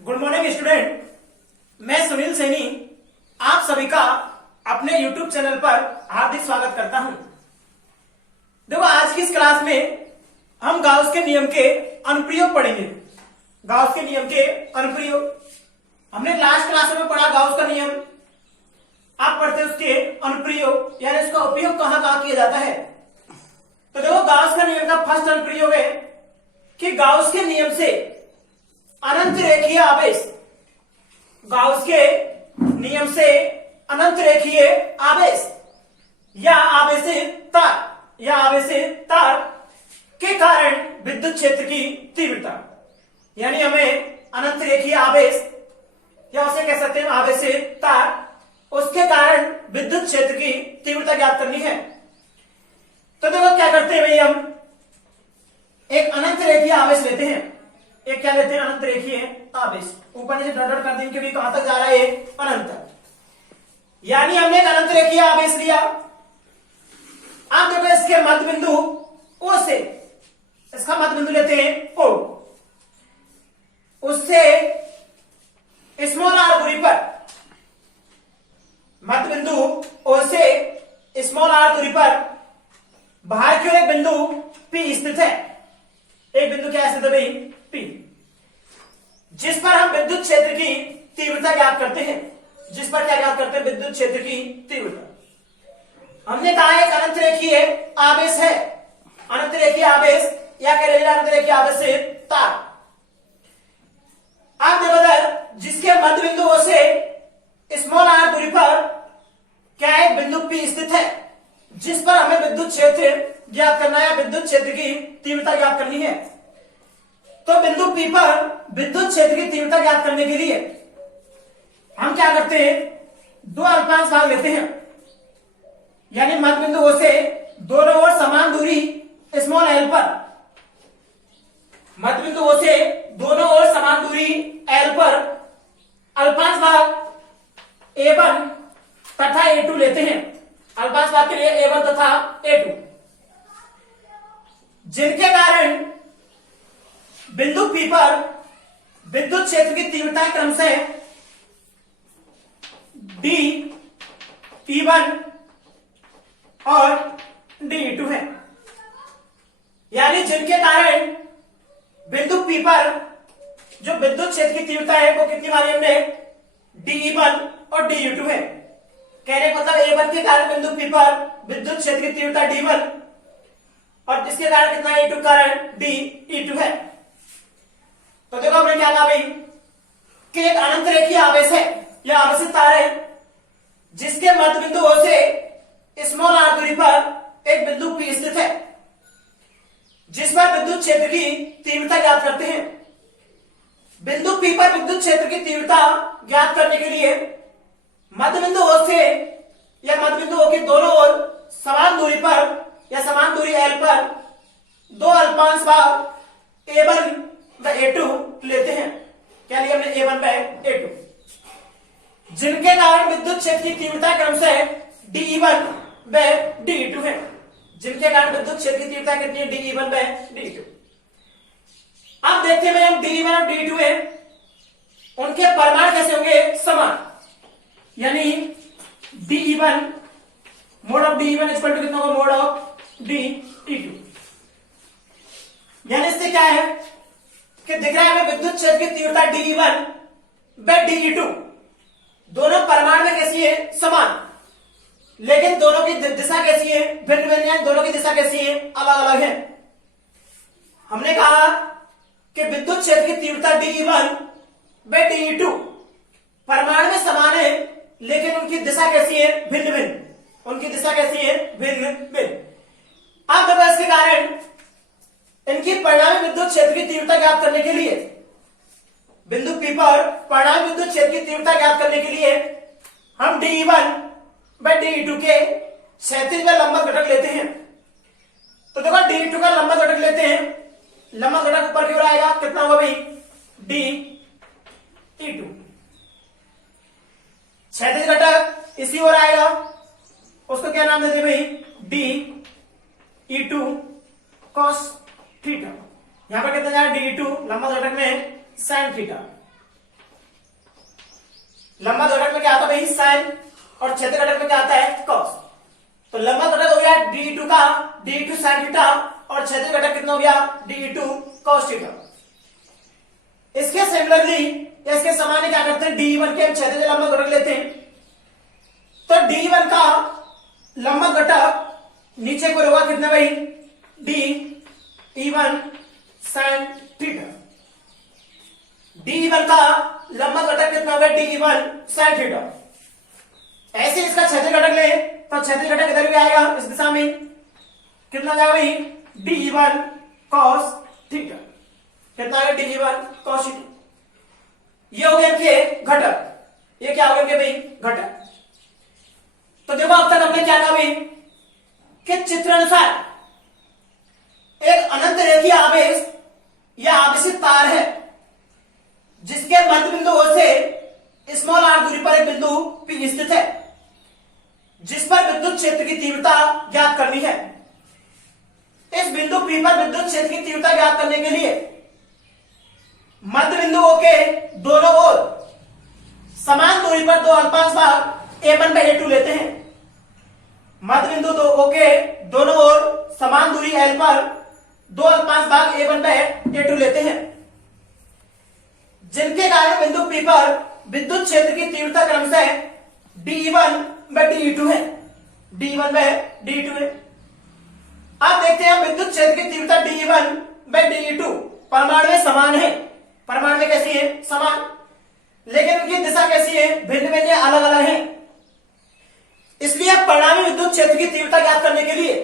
Good morning student, मैं सुनील सैनी आप सभी का अपने YouTube चैनल पर हार्दिक स्वागत करता हूं। देखो, आज की इस क्लास में हम गाउस के नियम के अनुप्रयोग पढ़ेंगे। गाउस के नियम के अनुप्रयोग हमने लास्ट क्लास में पढ़ा गाउस का नियम। आप पढ़ते उसके अनुप्रयोग यानी इसका उपयोग कहां कहां किया जाता है। तो देखो, गाउस का नियम का फर्स्ट अनुप्रयोग है कि गाउस के नियम से अनंत रेखीय आवेश, गाउस के नियम से अनंत रेखीय आवेश या आवेशित तार के कारण विद्युत क्षेत्र की तीव्रता, यानी हमें अनंत रेखीय आवेश या उसे कह सकते हैं आवेशित तार, उसके कारण विद्युत क्षेत्र की तीव्रता ज्ञात करनी है। तो देखो क्या करते हैं भाई, हम एक अनंत रेखीय आवेश लेते हैं। एक क्या लेते हैं? अनंत रेखीय आवेश। ऊपर नीचे डॉट कर देंगे कि कहां तक जा रहा है? अनंत तक। यानी हमने एक अनंत रेखीय आवेश लिया। आप देखो, इसके मध्य बिंदु ओ से, इसका मध्य बिंदु लेते हैं ओ, उससे स्मॉल आर दूरी पर, मध्य बिंदु ओ से स्मॉल आर दूरी पर बाहर की ओर एक बिंदु पी स्थित है। एक बिंदु क्या स्थित है भाई? पी, जिस पर हम विद्युत क्षेत्र की तीव्रता ज्ञात करते हैं। जिस पर क्या ज्ञात करते हैं? विद्युत क्षेत्र की तीव्रता। हमने कहा एक अनंत रेखीय आवेश है, अनंत रेखीय आवेश या कह लीजिए अनंत रेखीय आवेश से तार। आप देखो, जिसके मध्य बिंदु ओ से स्मॉल आर दूरी पर क्या एक बिंदु पी स्थित है, जिस पर हमें विद्युत क्षेत्र ज्ञात करना है, विद्युत क्षेत्र की तीव्रता ज्ञात करनी है। तो बिंदु P पर विद्युत क्षेत्र की तीव्रता ज्ञात करने के लिए हम क्या करते हैं? दो अल्पांश भाग लेते हैं, यानी मध्य बिंदु O से दोनों ओर समान दूरी स्मॉल l पर, मध्य बिंदु O से दोनों ओर समान दूरी l पर अल्पांश भाग A1 तथा A2 लेते हैं। अल्पांश भाग के लिए A1 तथा A2, जिनके कारण बिंदु P पर विद्युत क्षेत्र की तीव्रता क्रमशः dE1 और dE2 है। यानी जिनके कारण बिंदु P पर जो विद्युत क्षेत्र की तीव्रता है वो कितनी मानी हमने? dE1 और dE2 है। कहने का मतलब A1 के कारण बिंदु P पर विद्युत क्षेत्र की तीव्रता D1 और इसके कारण कितना? E2 कारण dE2 है। तो देखो, हमने क्या कहा भाई कि एक अनंत रेखीय आवेश है या आवेशित तार है, जिसके मध्य बिंदु O से स्मॉल आर दूरी पर एक बिंदु P स्थित है, जिस पर विद्युत क्षेत्र की तीव्रता ज्ञात करते हैं। बिंदु P पर विद्युत क्षेत्र की तीव्रता ज्ञात करने के लिए मध्य बिंदु O से या मध्य बिंदु O की दोनों ओर समान दूरी पर या समान दूरी L पर दो अल्पांश भाग A1 व A2 लेते हैं। क्या लिया हमने? A1 व A2, जिनके कारण विद्युत क्षेत्र की तीव्रता क्रमशः dE1 व dE2 है। जिनके कारण विद्युत क्षेत्र की तीव्रता कितनी है? dE1 व dE2। अब देखते हैं हम dE1 और dE2 है, उनके परिमाण कैसे होंगे? समान। यानी dE1 mode of dE1 equal to कितना होगा? Mode of dE2। यानी इससे क्या है कि दिख रहा है हमें विद्युत क्षेत्र की तीव्रता dE1 व dE2 दोनों परिमाण में कैसी है? समान, लेकिन दोनों की दिशा कैसी है? भिन्न भिन्न है। दोनों की दिशा कैसी है? अलग अलग है। हमने कहा कि विद्युत क्षेत्र की तीव्रता dE1 व dE2 परिमाण में समान है, लेकिन उनकी दिशा कैसी है? भिन्न भिन्न। उनकी दिशा कैसी है? भिन्न भिन्न। अब देखो, इसके कारण इनकी परिणामी विद्युत क्षेत्र की तीव्रता ज्ञात करने के लिए, बिंदु P पर परिणामी विद्युत क्षेत्र की तीव्रता ज्ञात करने के लिए हम dE1 व dE2 के क्षैतिज व लंबवत घटक लेते हैं। तो देखो, dE2 का लंबवत घटक लेते हैं। लंबवत घटक ऊपर की ओर आएगा, कितना होगा भाई? dE2। क्षैतिज घटक इसी ओर आएगा, उसको क्या नाम देते भाई? dE2 cos theta. यहां पर कितना जाएगा? dE2 लंबवत घटक में sin थीटा। लंबवत घटक में क्या आता है भाई, साइन, और क्षैतिज घटक में क्या आता है, कॉस। तो लंबवत घटक हो गया डी2 का डी2 sin थीटा, और क्षैतिज घटक कितना हो गया डी2 cos थीटा। इसके सिमिलरली इसके समान क्या करते हैं, डी1 के हम क्षैतिज लंबवत घटक लेते हैं। तो डी1 का लंबवत घटक नीचे को होगा कितना भाई, डी1 sin थीटा। डी1 का लंबवत घटक कितना होगा, डी1 sin थीटा। ऐसे इसका क्षैतिज घटक ले तो क्षैतिज घटक इधर भी आएगा इस दिशा में, कितना जाएगा भाई, डी1 cos थीटा। कितना आएगा, डी1 cos थीटा। ये हो गए इनके घटक, ये क्या हो गए इनके भाई घटक। तो देखो अब तक हमने क्या कहा भाई कि चित्र अनुसार एक अनंत रेखीय आवेश या आवेशित तार है जिसके मध्य बिंदु O से स्मॉल r दूरी पर एक बिंदु P स्थित है, जिस पर विद्युत क्षेत्र की तीव्रता ज्ञात करनी है। इस बिंदु P पर विद्युत क्षेत्र की तीव्रता ज्ञात करने के लिए मध्य बिंदु O के दोनों ओर समान दूरी पर दो अल्पांश भाग A1 by A2 लेते हैं। मध्य बिंदु O के दोनों ओर समान दूरी L पर दो अल्पांश भाग A1 by A2 लेते हैं, जिनके कारण बिंदु P पर विद्युत क्षेत्र की तीव्रता क्रमशः D1 by D2 है, D1 by D2 है। आप देखते हैं विद्युत क्षेत्र की तीव्रता D1 by D2 परमाणु में समान है, परमाणु में कैसी है, समान, लेकिन उनकी दिशा कैसी है, भिन्न भिन्न अलग अलग है। इसलिए परिणामी विद्युत क्षेत्र की तीव्रता ज्ञात करने के लिए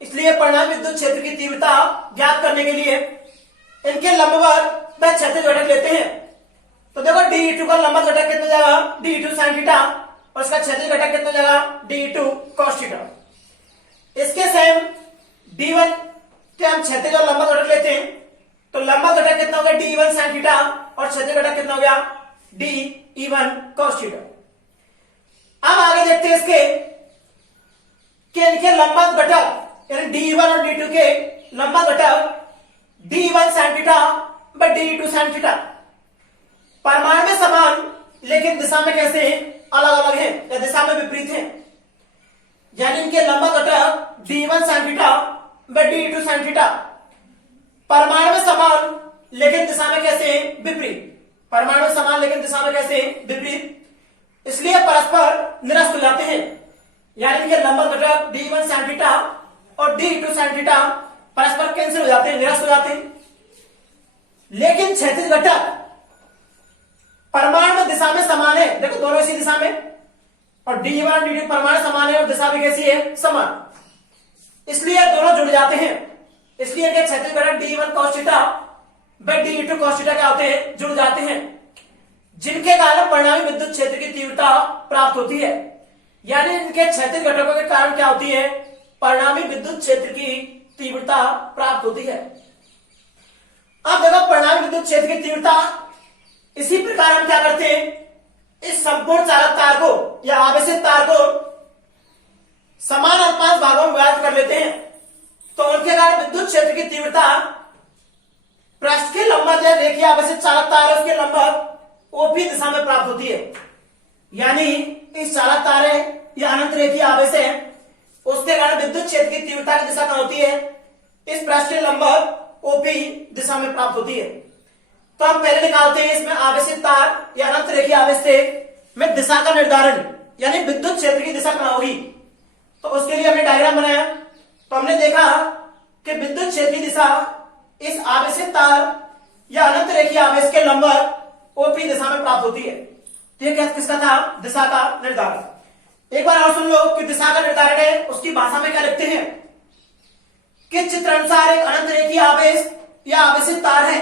परिणामी विद्युत क्षेत्र की तीव्रता ज्ञात करने के लिए इनके लंबवत व क्षैतिज घटक लेते हैं। तो देखो D2 का लंबवत घटक कितना जाएगा, D2 sin थीटा, और इसका क्षैतिज घटक कितना जाएगा, D2 cos थीटा। इसके सेम D1 के हम क्षैतिज और लंबवत घटक लेते हैं। तो लंबवत घटक कितना हो गया, D1 sin थीटा, और क्षैतिज घटक कितना हो गया, D1 cos थीटा। अब आगे देखते हैं इसके कि इनके लंबवत घटक यानी D1 और D2 के लंबवत घटक D1 sin theta by D2 sin theta परमाणु में समान, लेकिन दिशा में कैसे हैं, अलग अलग हैं या दिशा में विपरीत हैं। यानी इनके लंबवत घटक D1 sin theta by D2 sin theta परमाणु में समान, लेकिन दिशा में कैसे हैं, विपरीत। परमाणु में समान लेकिन दिशा में कैसे हैं, विपरीत, इसलिए परस्पर निरस्त हो जाते हैं। यानी इनके लंबवत घटक D1 sin थीटा और D2 sin थीटा परस्पर कैंसिल हो जाते हैं, निरस्त हो जाते हैं। लेकिन क्षैतिज घटक परमाणु में दिशा में समान है, देखो दोनों इसी दिशा में, और D1 और D2 परमाणु समान है और दिशा भी कैसी है, समान, इसलिए दोनों जुड़ जाते हैं। इसलिए इनके क्षैतिज घटक D1 cos theta by D2 cos theta क्या होते हैं, जुड़ जाते हैं, जिनके कारण परिणामी विद्युत क्षेत्र की तीव्रता प्राप्त होती है। यानी इनके क्षैतिज घटकों के कारण क्या होती है, परिणामी विद्युत क्षेत्र की तीव्रता प्राप्त होती है। अब देखो परिणामी विद्युत क्षेत्र की तीव्रता, इसी प्रकार हम क्या करते हैं, इस संपूर्ण चालक तार को या आवेशित तार को समान अल्पांश भागों में विभाजित कर लेते हैं। तो उनके कारण विद्युत क्षेत्र की तीव्रता पृष्ठ के लंबवत या रेखीय आवेशित चालक तार है उसके लंबवत OP दिशा में प्राप्त होती है। यानी इस चालक तार है या अनंत रेखीय आवेश है, उसके कारण विद्युत क्षेत्र की तीव्रता की दिशा कहां होती है, इस पृष्ठ के लंबवत OP दिशा में प्राप्त होती है। तो हम पहले निकालते हैं इसमें आवेशित तार या अनंत रेखीय आवेश से में दिशा का निर्धारण, यानी विद्युत क्षेत्र की दिशा कहां होगी। तो उसके लिए हमने डायग्राम बनाया। तो हमने देखा कि विद्युत क्षेत्र की दिशा इस आवेशित तार या अनंत रेखीय आवेश के लंबवत OP दिशा में प्राप्त होती है। तो ये किसका था, दिशा का निर्धारण। एक बार और सुन लो कि दिशा का निर्धारण है उसकी भाषा में क्या लिखते हैं कि चित्र अनुसार एक अनंत रेखीय आवेश या आवेशित तार है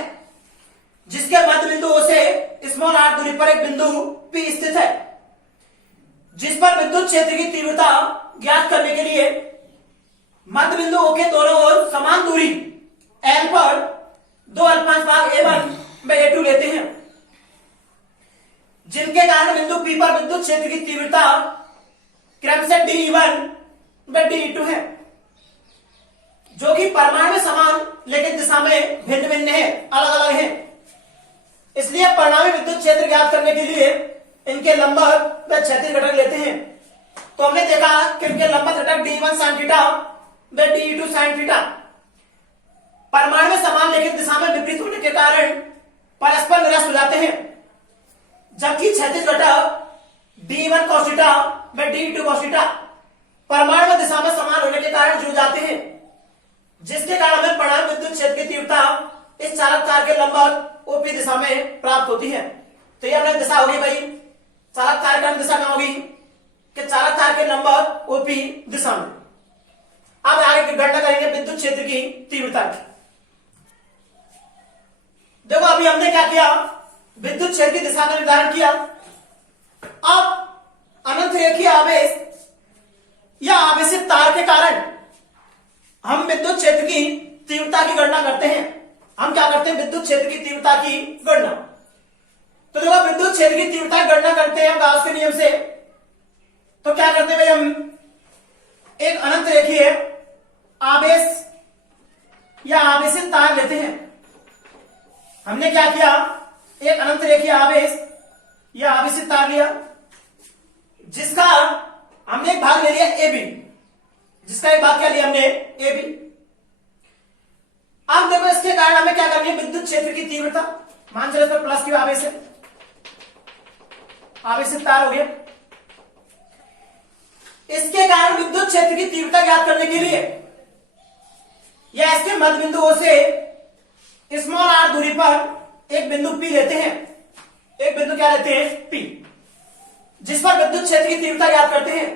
जिसके मध्य बिंदु O से स्मॉल r दूरी पर एक बिंदु P स्थित है, जिस पर विद्युत क्षेत्र की तीव्रता ज्ञात करने के लिए मध्य बिंदु O के दोनों ओर समान दूरी L पर दो अल्पांश भाग A1 by A2 लेते हैं, जिनके कारण बिंदु P पर विद्युत क्षेत्र की तीव्रता क्रमशः D1 by D2 है, जो कि परमाणु में समान लेकिन दिशा में भिन्न भिन्न है, अलग अलग है। इसलिए परिणामी विद्युत क्षेत्र ज्ञात करने के लिए इनके लंबवत व क्षैतिज घटक लेते हैं। तो हमने देखा कि इनके लंबवत घटक d1 sin थीटा व d2 sin थीटा परिमाण में समान लेकिन दिशा में विपरीत होने के कारण परस्पर निरस्त हो जाते हैं, जबकि क्षैतिज घटक d1 cos थीटा व d2 cos थीटा परिमाण में दिशा में समान होने के कारण जुड़ जाते हैं, जिसके कारण हमें परिणाम विद्युत क्षेत्र की तीव्रता इस चालक तार के लंबवत ओपी दिशा में प्राप्त होती है। तो ये अपनी दिशा होगी भाई, चालक तार की दिशा कहां होगी कि चालक तार के लंबवत ओपी दिशा में। अब आगे गणना करेंगे विद्युत क्षेत्र की तीव्रता की। देखो अभी हमने क्या किया, विद्युत क्षेत्र की दिशा का निर्धारण किया। अब अनंत रेखीय आवेश या आवेशित तार के कारण हम विद्युत क्षेत्र की तीव्रता की गणना करते हैं। हम क्या करते हैं, विद्युत क्षेत्र की तीव्रता की गणना। तो देखो विद्युत क्षेत्र की तीव्रता की गणना करते हैं हम गाउस के नियम से। तो क्या करते हैं भाई, हम एक अनंत रेखीय आवेश या आवेशित तार लेते हैं। हमने क्या किया, एक अनंत रेखीय आवेश या आवेशित तार लिया, जिसका हमने एक भाग ले लिया ए बी, जिसका एक भाग क्या लिया हमने ए बी। अब देखो इसके कारण हमें क्या करनी है, विद्युत क्षेत्र की तीव्रता, मान चलो इसमें प्लस क्यू आवेश है, आवेशित तार हो गया। इसके कारण विद्युत क्षेत्र की तीव्रता ज्ञात करने के लिए या इसके मध्य बिंदुओं से स्मॉल आर दूरी पर एक बिंदु पी लेते हैं। एक बिंदु क्या लेते हैं, पी, जिस पर विद्युत क्षेत्र की तीव्रता ज्ञात करते हैं।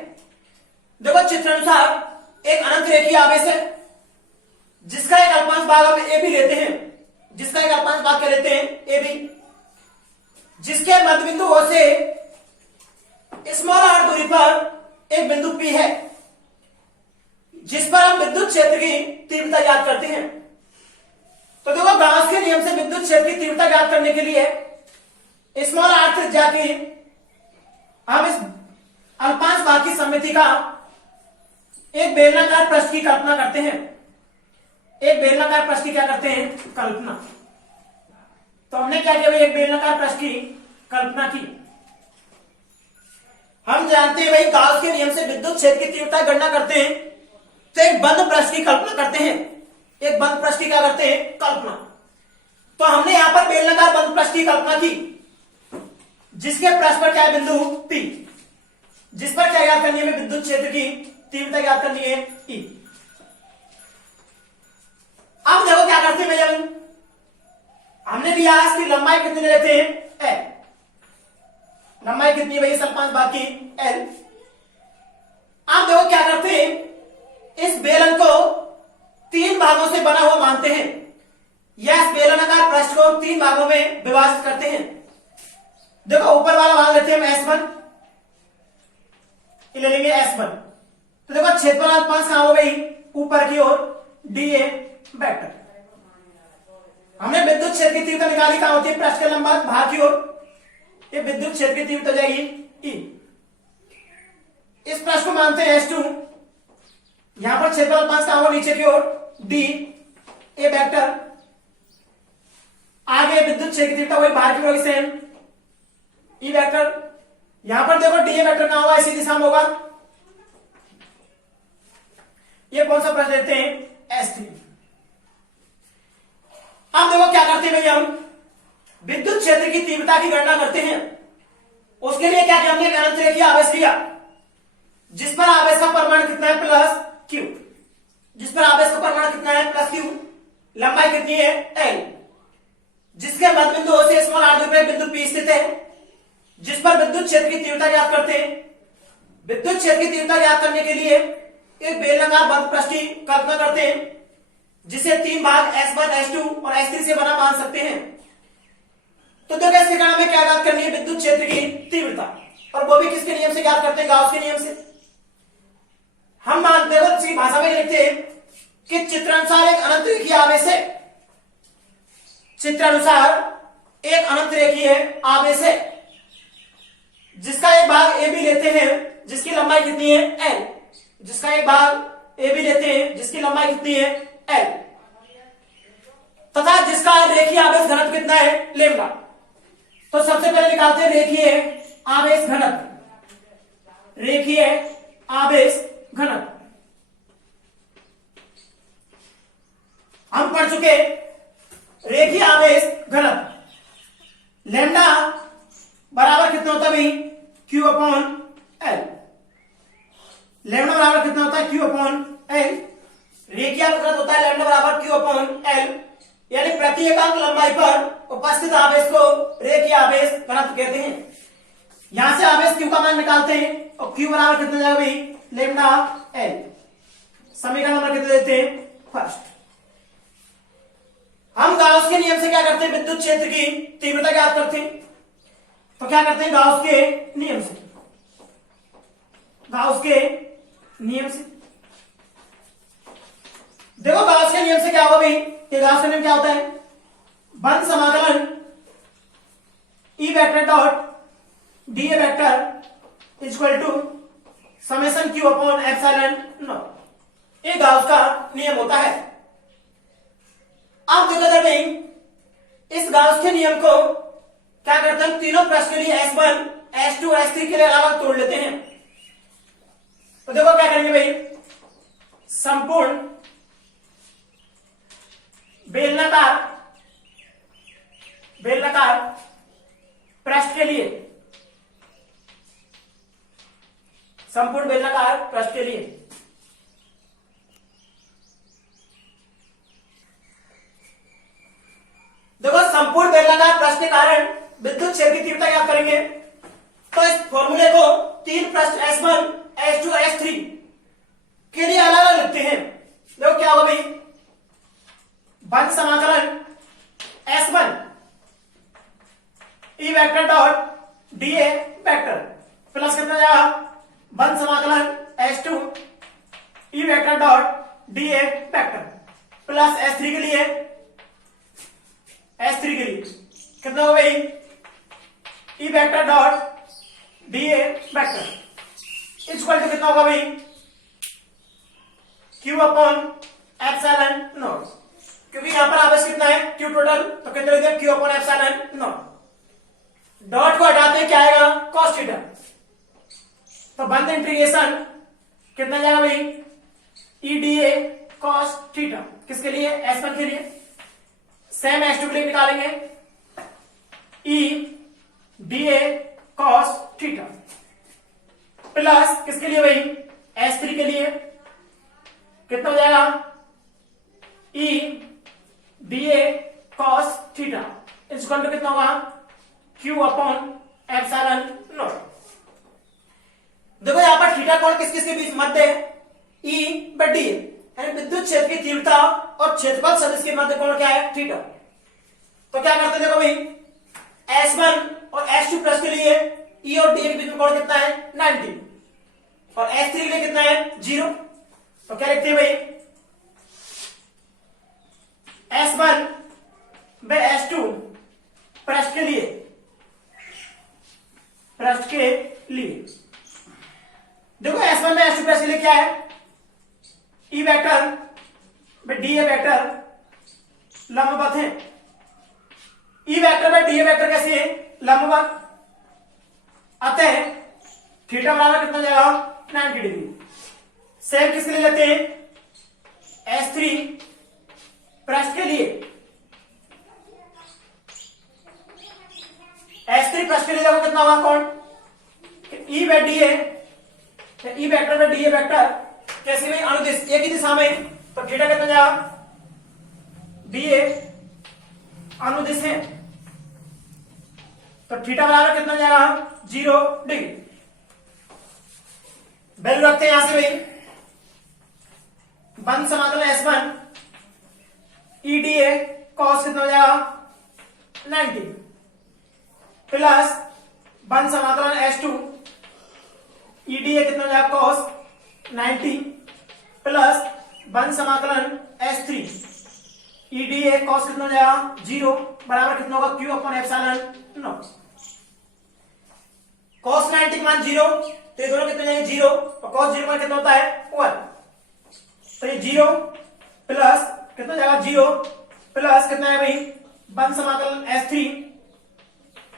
देखो चित्र अनुसार एक अनंत रेखीय आवेश है, जिसका एक अल्पांश भाग हम ए बी लेते हैं, जिसका एक अल्पांश भाग क्या लेते हैं, ए बी, जिसके मध्य बिंदु से स्मॉल आर दूरी पर एक बिंदु पी है, जिस पर हम विद्युत क्षेत्र की तीव्रता ज्ञात करते हैं। तो देखो गाउस के नियम से विद्युत क्षेत्र की तीव्रता ज्ञात करने के लिए स्मॉल आर त्रिज्या की हम इस अल्पांश भाग की सममिति का एक बेलनाकार पृष्ठ की कल्पना करते हैं। एक बेलनाकार पृष्ठ की क्या करते हैं, कल्पना। तो हमने क्या किया भाई, एक बेलनाकार पृष्ठ की कल्पना की। हम जानते हैं भाई गाउस के नियम से विद्युत क्षेत्र की तीव्रता गणना करते हैं तो एक बंद पृष्ठ की कल्पना करते हैं। एक बंद पृष्ठ की क्या करते हैं, कल्पना। तो हमने यहां पर बेलनाकार बंद पृष्ठ की कल्पना की, जिसके पृष्ठ पर क्या है, बिंदु P, जिस पर क्या ज्ञात करनी है, विद्युत क्षेत्र की तीव्रता ज्ञात करनी है E। अब देखो क्या करते हैं भैया, हमने लिया इसकी लंबाई कितनी लेते हैं, L। लंबाई कितनी है भैया, अल्पांश भाग की L। अब देखो क्या करते हैं, इस बेलन को तीन भागों से बना हुआ मानते हैं, या इस बेलनाकार पृष्ठ को तीन भागों में विभाजित करते हैं। देखो ऊपर वाला भाग लेते हैं हम S1, ले लेंगे S1। तो देखो क्षेत्रफल अल्पांश कहां हो गई, ऊपर की ओर dA वेक्टर। हमने विद्युत क्षेत्र की तीव्रता निकाली, कहां होती है, पृष्ठ के लंबवत भाग की ओर। ये विद्युत क्षेत्र की तीव्रता जाएगी E। इस पृष्ठ को मानते हैं S2। यहां पर क्षेत्रफल अल्पांश कहां हो, नीचे की ओर dA वेक्टर। आगे विद्युत क्षेत्र की तीव्रता वही बाहर की ओर सेम E वेक्टर। यहां पर देखो dA वेक्टर कहां होगा, इसी दिशा में होगा। ये कौन सा पृष्ठ लेते हैं, S3। अब देखो क्या करते हैं भैया, हम विद्युत क्षेत्र की तीव्रता की गणना करते हैं। उसके लिए क्या किया, हमने एक अनंत रेखीय आवेश लिया, जिस पर आवेश का परिमाण कितना है, प्लस क्यू। जिस पर आवेश का परिमाण कितना है, प्लस क्यू। लंबाई कितनी है, L, जिसके मध्य बिंदु से स्मॉल आर दूरी पर बिंदु P स्थित है, जिस पर विद्युत क्षेत्र की तीव्रता ज्ञात करते हैं। विद्युत क्षेत्र की तीव्रता ज्ञात करने के लिए एक बेलनाकार बंद पृष्ठ की कल्पना करते हैं, जिसे तीन भाग S1, S2 और S3 से बना मान सकते हैं। तो देखो इसके कारण हमें क्या ज्ञात करनी है, विद्युत क्षेत्र की तीव्रता, और वो भी किसके नियम से ज्ञात करते हैं, गाउस के नियम से। हम मानते हैं, इसकी भाषा में लिखते हैं कि चित्रानुसार एक अनंत रेखीय आवेश है। चित्रानुसार एक अनंत रेखीय आवेश है, जिसका एक भाग ए बी लेते हैं, जिसकी लंबाई कितनी है, L। जिसका एक भाग ए बी लेते हैं, जिसकी लंबाई कितनी है, L, तथा जिसका रेखीय आवेश घनत्व कितना है, लेम्डा। तो सबसे पहले निकालते हैं रेखीय आवेश घनत्व, रेखीय आवेश घनत्व। हम पढ़ चुके रेखीय आवेश घनत्व लैम्डा बराबर कितना होता है भाई, Q अपॉन L। लैम्डा बराबर कितना होता है, Q अपॉन L। रेखीय आवेश घनत्व होता है लैम्डा बराबर Q अपॉन L, यानी प्रति एकांक लंबाई पर उपस्थित आवेश को रेखीय आवेश घनत्व कहते हैं। यहां से आवेश Q का मान निकालते हैं और Q बराबर कितना जाएगा भाई, लैम्डा L। समीकरण नंबर कितने देते हैं, फर्स्ट। हम गाउस के नियम से क्या करते हैं, विद्युत क्षेत्र की तीव्रता ज्ञात करते हैं। तो क्या करते हैं, गाउस के नियम से, गाउस के नियम से देखो, गाउस के नियम से क्या होगा भाई, ये गाउस का नियम क्या होता है, बंद समाकलन E vector dot dA vector equal to summation Q upon epsilon naught. ये गाउस का नियम होता है। अब देखो भाई, इस गाउस के नियम को क्या करते हैं, तीनों पृष्ठ के लिए S1, S2, S3 के लिए अलग तोड़ लेते हैं। तो देखो क्या करेंगे भाई, संपूर्ण बेलनाकार पृष्ठ के लिए, संपूर्ण बेलनाकार पृष्ठ के लिए देखो, संपूर्ण बेलनाकार पृष्ठ के कारण विद्युत क्षेत्र की तीव्रता ज्ञात करेंगे। तो इस फॉर्मूले को तीन पृष्ठ S1, S2, S3 के लिए अलग अलग लिखते हैं। देखो क्या होगा भाई, बंद समाकलन S1 E vector dot dA vector plus कितना जाएगा, बंद समाकलन S2 E vector dot dA vector plus S3 के लिए, S3 के लिए कितना होगा भाई, E vector dot dA vector equal to कितना होगा भाई, Q अपॉन एप्सिलॉन नॉट। क्योंकि यहां पर आवेश कितना है, Q टोटल, तो कितना लिख दिया, Q upon epsilon not. Dot को हटाते हैं क्या आएगा, cos थीटा। तो बंद इंटीग्रेशन कितना जाएगा भाई, E dA cos थीटा, किसके लिए, S1 के लिए। सेम S2 के लिए निकालेंगे, E dA cos theta plus किसके लिए भाई, S3 के लिए कितना हो जाएगा, E dA cos theta equal to कितना होगा, Q अपॉन एप्सिलॉन नॉट। देखो यहां पर थीटा कोण किस किस के बीच मध्य है, E बट dA, यानी विद्युत क्षेत्र की तीव्रता और क्षेत्रफल सदिश के मध्य कोण क्या है, थीटा। तो क्या करते हैं, देखो भाई S1 और S2 प्लस के लिए E और dA के बीच में कोण कितना है, 90, और S3 के लिए कितना है, 0। तो क्या लिखते हैं भाई, S1 बाय S2 पृष्ठ के लिए, देखो S1 बाय S2 पृष्ठ के लिए क्या है, E vector by dA vector लंबवत है। E vector by dA vector कैसे है, लंबवत, अतः थीटा बराबर कितना जाएगा, 90 डिग्री। सेम किसके लिए लेते हैं, S3 पृष्ठ के लिए, S3 पृष्ठ के लिए देखो कितना होगा कोण, E by dA, E vector by dA vector कैसे में अनुदिश, एक ही दिशा में, तो थीटा कितना जाएगा, dA अनुदिश है, तो थीटा बराबर कितना जाएगा, 0 डिग्री। वैल्यू रखते हैं यहां से भाई, बंद समाकलन S1 E dA cos कितना हो जाएगा, 90 प्लस बंद समाकलन S2 E dA कितना हो जाएगा, cos 90 प्लस बंद समाकलन S3 E dA cos कितना हो जाएगा, 0 बराबर कितना होगा, Q upon epsilon not. cos 90 मान 0, तो ये दोनों कितने जाएंगे, 0, और cos 0 मान कितना होता है, 1। तो ये 0 प्लस कितना जाएगा, 0 प्लस कितना है भाई, बंद समाकलन S3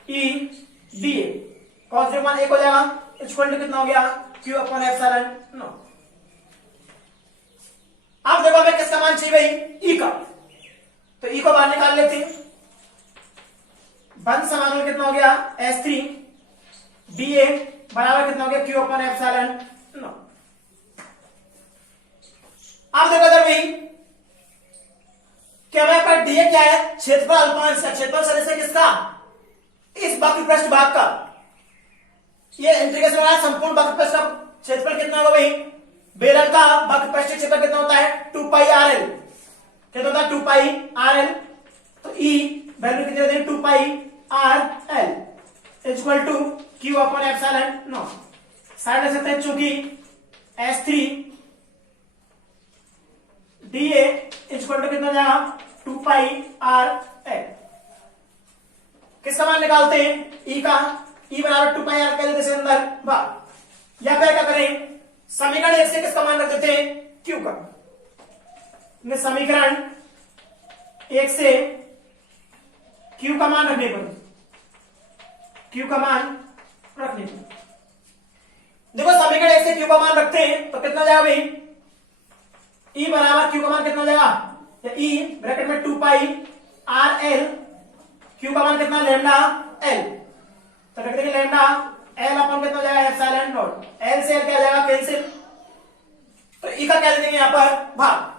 E dA cos 0 मान 1 हो जाएगा, इक्वल टू कितना हो गया q अपॉन एप्सिलॉन नॉट। अब देखो हमें किसका मान चाहिए भाई, e का, तो e को बाहर निकाल लेते हैं। बंद समाकल कितना हो गया S3 dA बराबर कितना हो गया q अपॉन एप्सिलॉन नॉट। अब देखो इधर भाई क्या हमारे पास dA क्या है, क्षेत्रफल अल्पांश का, क्षेत्रफल सदिश है किसका, इस वक्र पृष्ठ भाग का। ये इंटीग्रेशन वाला संपूर्ण वक्र पृष्ठ का क्षेत्रफल कितना होगा भाई, बेलन का वक्र पृष्ठ क्षेत्रफल कितना होता है 2 पाई RL, कितना होता है 2 पाई RL। तो E वैल्यू कितनी होती है 2 पाई RL equal to Q upon epsilon naught. Side ले सकते हैं चूंकि S3 dA इक्वल टू कितना जाएगा 2 पाई RL। किसका मान निकालते हैं, E का, E बराबर 2 पाई R कह देते हैं अंदर बाहर, या फिर क्या करें समीकरण 1 से किसका मान रख देते हैं Q का, समीकरण 1 से Q का मान रखने पर, Q का मान रखने पर देखो समीकरण 1 से Q का मान रखते हैं तो कितना जाएगा भाई, E बराबर Q का मान कितना जाएगा, E ब्रैकेट में 2 पाई RL, Q का मान कितना लैम्डा L, तो रख देंगे लैम्डा L अपन कितना जाएगा एप्सिलॉन नॉट, L से L क्या जाएगा कैंसिल, तो E का क्या ले देंगे यहां पर भाग।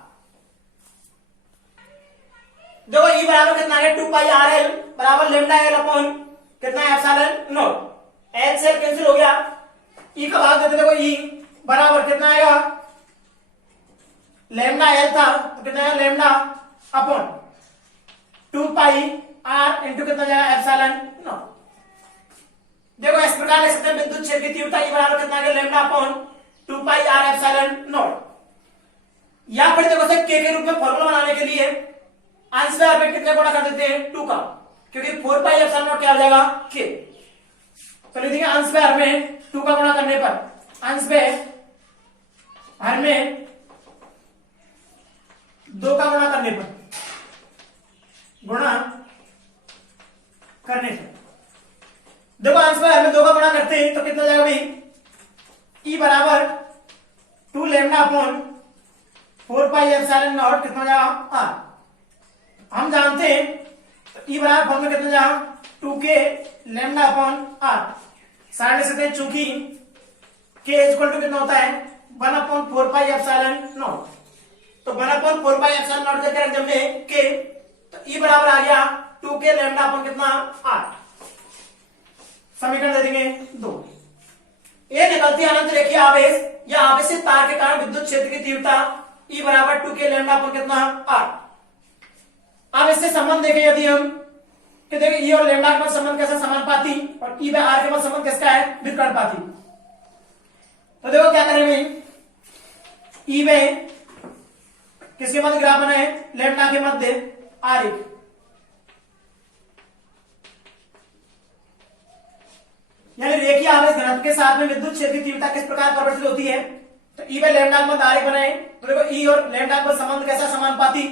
देखो E बराबर कितना है 2 पाई RL बराबर लैम्डा L अपन कितना एप्सिलॉन नॉट, L से L कैंसिल हो गया, E का भाग देते देखो E बराबर कितना आएगा, लैम्डा L था तो कितना आएगा लैम्डा अपॉन 2 पाई R इंटू कितना जाएगा एप्सिलॉन नॉट। देखो इस प्रकार लिख सकते हैं बिंदु छेद की तीव्रता E बराबर कितना आएगा lambda upon 2 pi R epsilon not. या फिर देखो से K के रूप में फॉर्मूला बनाने के लिए अंश में हर कितने गुणा कर देते हैं 2 का, क्योंकि 4 पाई एप्सिलॉन नॉट क्या हो जाएगा K, तो लिख देंगे अंश में हर में 2 का गुणा करने पर, अंश में हर में 2 का गुणा करने पर, गुणा करने पर देखो अंश में हर में 2 का गुणा करते हैं तो कितना जाएगा भाई, E बराबर 2 lambda upon 4 pi epsilon not कितना जाएगा R, हम जानते हैं तो E बराबर फॉर्म में कितना जाएगा 2K lambda upon R। Side ले सकते हैं चूंकि K इक्वल टू कितना होता है 1 अपॉन 4 पाई एप्सिलॉन नॉट, तो 1 अपॉन 4 पाई एप्सिलॉन नॉट करके रख देंगे K, तो E बराबर आ गया 2K लैम्डा अपॉन कितना R। समीकरण दे देंगे 2। ये निकलती अनंत रेखीय आवेश या आवेश से तार के कारण विद्युत क्षेत्र की तीव्रता E बराबर 2K लैम्डा अपॉन कितना R। अब इससे संबंध देखें यदि हम कि देखिए E और लैम्डा के मध्य संबंध कैसा समानुपाती और E बाय R के मध्य संबंध किसका है विकर्णपाती। तो देखो क्या करेंगे, E में किसके मध्य ग्राफ बनाए लैम्डा के मध्य R, यानी रेखीय आवेश घनत्व के साथ में विद्युत क्षेत्र की तीव्रता किस प्रकार परिवर्तित होती है, तो E बाय लैम्डा के मध्य R बनाए तो देखो E और लैम्डा का संबंध कैसा समानुपाती,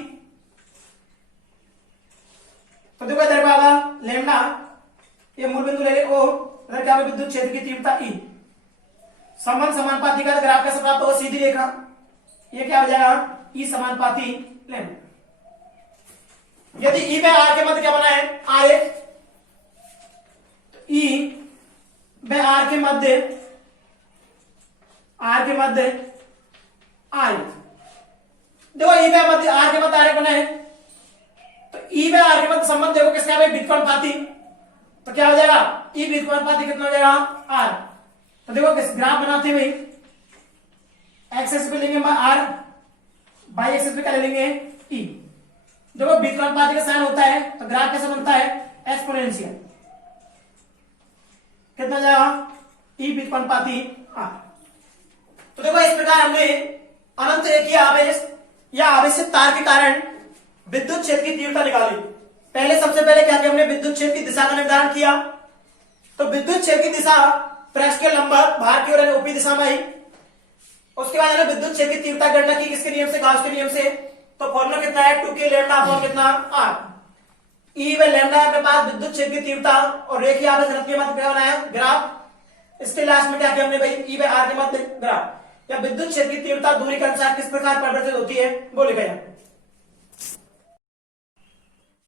तो देखो इधर होगा लैम्डा, ये मूल बिंदु ले ले O, इधर क्या होगा विद्युत क्षेत्र की तीव्रता E, संबंध समानुपाती का ग्राफ कैसे प्राप्त होगा सीधी रेखा, ये क्या हो जाएगा E समानुपाती लैम्डा। यदि E बाय R के मध्य क्या बना है R, तो E बाय R के मध्य R, देखो E बाय मध्य R के मध्य R बना है, तो E बाय R के मध्य संबंध देखो किसका है व्युत्क्रमपाती, तो क्या हो जाएगा E व्युत्क्रमपाती कितना हो जाएगा R। तो देखो किस ग्राफ बनाते हुए एक्स एक्सिस पे लेंगे R, वाई एक्सिस पे क्या ले लेंगे E। देखो व्युत्क्रमपाती का साइन होता है तो ग्राफ कैसे बनता है एक्सपोनेंशियल, कितना जाएगा E व्युत्क्रमपाती R। तो देखो इस प्रकार हमने अनंत रेखीय आवेश या आवेश से तार के कारण विद्युत क्षेत्र की तीव्रता निकाली। पहले सबसे पहले क्या किया हमने विद्युत क्षेत्र की दिशा का निर्धारण किया, तो विद्युत क्षेत्र की दिशा पृष्ठ के लंबवत बाहर की ओर ऊपरी दिशा में आई। उसके बाद हमने विद्युत क्षेत्र की तीव्रता गणना की किसके नियम से, गाउस के नियम से, तो फॉर्मूला कितना है 2K लैम्डा अपॉन कितना R। E व लैम्डा अपने पास विद्युत क्षेत्र की तीव्रता और रेखीय आवेश घनत्व के मध्य क्या बनाया ग्राफ, इसके लास्ट में क्या किया हमने भाई, ई बाय आर के मध्य ग्राफ या विद्युत क्षेत्र की तीव्रता दूरी के अनुसार किस प्रकार परिवर्तित होती है वो लिखा है।